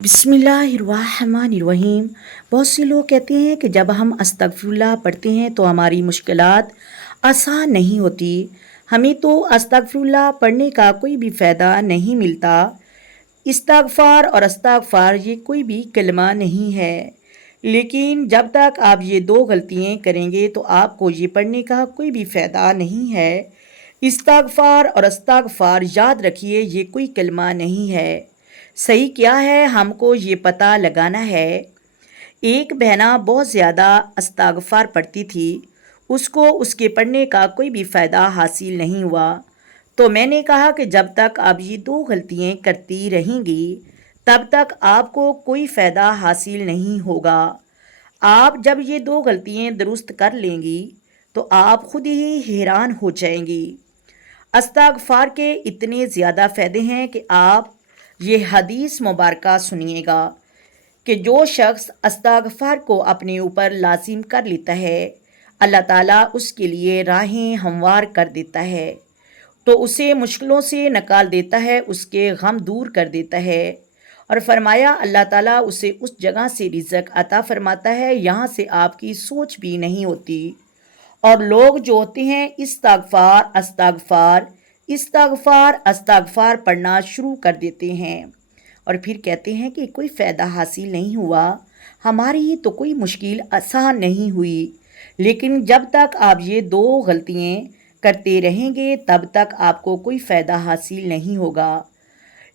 बिस्मिल्लाहिर्रहमानिर्रहीम। बहुत से लोग कहते हैं कि जब हम अस्तगफिरुल्लाह पढ़ते हैं तो हमारी मुश्किलात आसान नहीं होती। हमें तो अस्तगफिरुल्लाह पढ़ने का कोई भी फ़ायदा नहीं मिलता। इस्तगफार और अस्तगफार ये कोई भी कलमा नहीं है, लेकिन जब तक आप ये दो गलतियाँ करेंगे तो आपको ये पढ़ने का कोई भी फ़ायदा नहीं है। इस्तगफार और अस्तगफार याद रखिए, ये कोई कलमा नहीं है। सही क्या है हमको ये पता लगाना है। एक बहना बहुत ज़्यादा अस्तगफार पढ़ती थी, उसको उसके पढ़ने का कोई भी फ़ायदा हासिल नहीं हुआ। तो मैंने कहा कि जब तक आप ये दो गलतियाँ करती रहेंगी तब तक आपको कोई फ़ायदा हासिल नहीं होगा। आप जब ये दो गलतियाँ दुरुस्त कर लेंगी तो आप खुद ही हैरान हो जाएंगी। अस्तगफार के इतने ज़्यादा फ़ायदे हैं कि आप ये हदीस मुबारका सुनिएगा कि जो शख्स अस्तगफार को अपने ऊपर लाजिम कर लेता है, अल्लाह ताला उसके लिए राहें हमवार कर देता है, तो उसे मुश्किलों से निकाल देता है, उसके गम दूर कर देता है। और फरमाया अल्लाह ताला उसे उस जगह से रिज़्क़ अता फरमाता है यहाँ से आपकी सोच भी नहीं होती। और लोग जो होते हैं इस्तगफार अस्तगफार इस्तगफार अस्तगफार पढ़ना शुरू कर देते हैं और फिर कहते हैं कि कोई फ़ायदा हासिल नहीं हुआ, हमारी तो कोई मुश्किल आसान नहीं हुई। लेकिन जब तक आप ये दो गलतियाँ करते रहेंगे तब तक आपको कोई फ़ायदा हासिल नहीं होगा।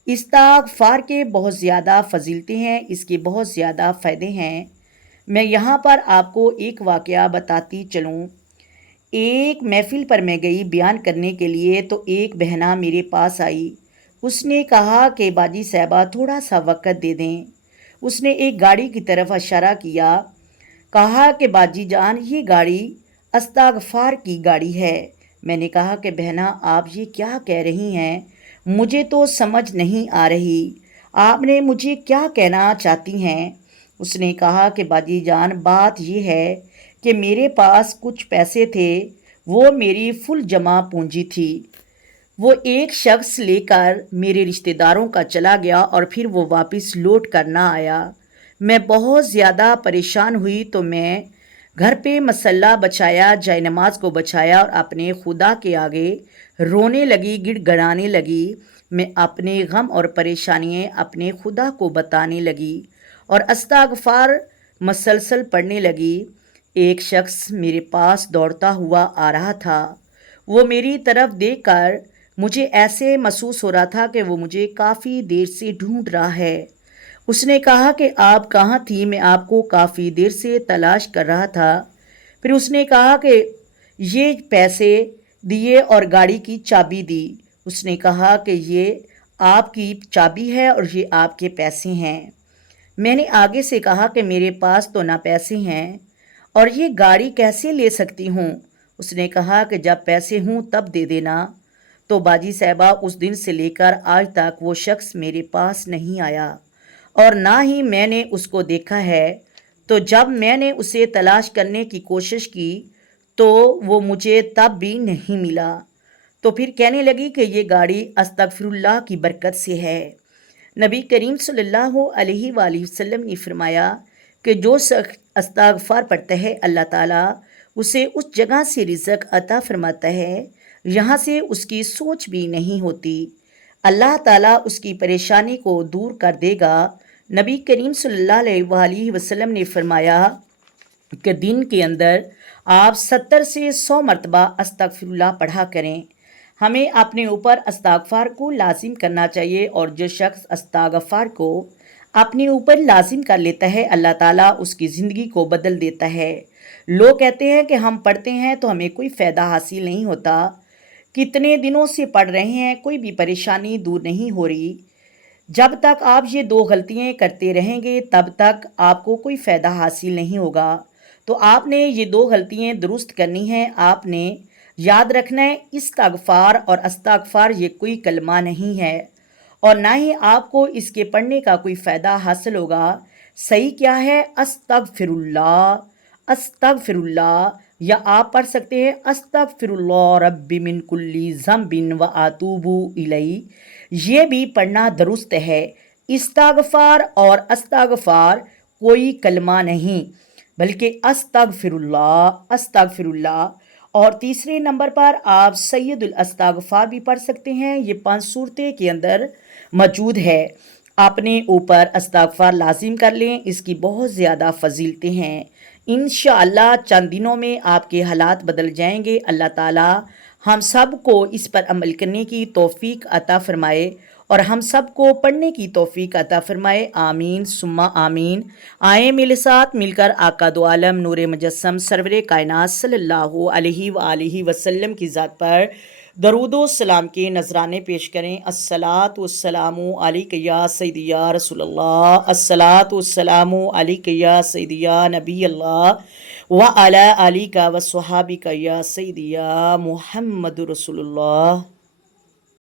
इस्तगफार के बहुत ज़्यादा फ़जीलतें हैं, इसके बहुत ज़्यादा फ़ायदे हैं। मैं यहाँ पर आपको एक वाक़या बताती चलूँ। एक महफ़िल पर मैं गई बयान करने के लिए, तो एक बहना मेरे पास आई। उसने कहा कि बाजी साहबा थोड़ा सा वक़्त दे दें। उसने एक गाड़ी की तरफ इशारा किया, कहा कि बाजी जान ये गाड़ी अस्तगफार की गाड़ी है। मैंने कहा कि बहना आप ये क्या कह रही हैं, मुझे तो समझ नहीं आ रही, आपने मुझे क्या कहना चाहती हैं। उसने कहा कि बाजी जान बात ये है कि मेरे पास कुछ पैसे थे, वो मेरी फुल जमा पूंजी थी, वो एक शख्स लेकर मेरे रिश्तेदारों का चला गया और फिर वो वापस लौट कर ना आया। मैं बहुत ज़्यादा परेशान हुई तो मैं घर पे मसल्ला बचाया, जाय नमाज को बचाया और अपने खुदा के आगे रोने लगी, गिड़गिड़ाने लगी। मैं अपने गम और परेशानियाँ अपने खुदा को बताने लगी और अस्तगफार मसलसल पढ़ने लगी। एक शख्स मेरे पास दौड़ता हुआ आ रहा था। वो मेरी तरफ देखकर मुझे ऐसे महसूस हो रहा था कि वो मुझे काफ़ी देर से ढूंढ रहा है। उसने कहा कि आप कहाँ थी, मैं आपको काफ़ी देर से तलाश कर रहा था। फिर उसने कहा कि ये पैसे दिए और गाड़ी की चाबी दी। उसने कहा कि ये आपकी चाबी है और ये आपके पैसे हैं। मैंने आगे से कहा कि मेरे पास तो ना पैसे हैं और ये गाड़ी कैसे ले सकती हूँ। उसने कहा कि जब पैसे हों तब दे देना। तो बाजी साहबा उस दिन से लेकर आज तक वो शख्स मेरे पास नहीं आया और ना ही मैंने उसको देखा है। तो जब मैंने उसे तलाश करने की कोशिश की तो वो मुझे तब भी नहीं मिला। तो फिर कहने लगी कि ये गाड़ी अस्तगफिरुल्लाह की बरकत से है। नबी करीम सल्लल्लाहु अलैहि वसल्लम ने फरमाया कि जो शख्स इस्तगफार पढ़ता है अल्लाह ताला उसे उस जगह से रिज़्क़ अता फरमाता है यहाँ से उसकी सोच भी नहीं होती। अल्लाह ताला उसकी परेशानी को दूर कर देगा। नबी करीम सल्लल्लाहु अलैहि वसल्लम ने फरमाया कि दिन के अंदर आप 70 से 100 मरतबा अस्तगफिरुल्लाह पढ़ा करें। हमें अपने ऊपर इस्तगफार को लाजिम करना चाहिए और जो शख्स इस्तगफार को अपने ऊपर लाजिम कर लेता है अल्लाह ताला उसकी ज़िंदगी को बदल देता है। लोग कहते हैं कि हम पढ़ते हैं तो हमें कोई फ़ायदा हासिल नहीं होता, कितने दिनों से पढ़ रहे हैं कोई भी परेशानी दूर नहीं हो रही। जब तक आप ये दो गलतियाँ करते रहेंगे तब तक आपको कोई फ़ायदा हासिल नहीं होगा। तो आपने ये दो गलतियाँ दुरुस्त करनी हैं। आपने याद रखना है इस्तगफार और अस्तगफार ये कोई कलमा नहीं है और ना ही आपको इसके पढ़ने का कोई फ़ायदा हासिल होगा। सही क्या है, अस्तगफिरुल्लाह अस्तगफिरुल्लाह, या आप पढ़ सकते हैं अस्तगफिरुल्लाह रब्बी मिन कुल्ली ज़म्बिन व आतूबू इलैही। ये भी पढ़ना दुरुस्त है। استغفار اور استغفار کوئی کلمہ نہیں بلکہ استغفر اللہ۔ اور تیسرے نمبر پر آپ سید الاستغفار بھی پڑھ سکتے ہیں، یہ 5 صورتیں کے اندر موجود ہے۔ اپنے اوپر استغفار لازم کر لیں، اس کی بہت زیادہ فضیلتیں ہیں۔ انشاءاللہ چند دنوں میں آپ کے حالات بدل جائیں گے۔ اللہ تعالی ہم سب کو اس پر عمل کرنے کی توفیق عطا فرمائے اور ہم سب کو پڑھنے کی توفیق عطا فرمائے، آمین ثم آمین۔ آئیں میرے ساتھ مل کر آقا دو عالم نور مجسم سرور کائنات صلی اللہ علیہ وآلہ وسلم کی ذات پر درود و سلام کے نذرانے پیش کریں۔ الصلاۃ والسلام علیک یا سیدی یا رسول اللہ، الصلاۃ والسلام علیک یا سیدی یا نبی اللہ، وعلی آلک وصحابک یا سیدی یا محمد رسول اللہ۔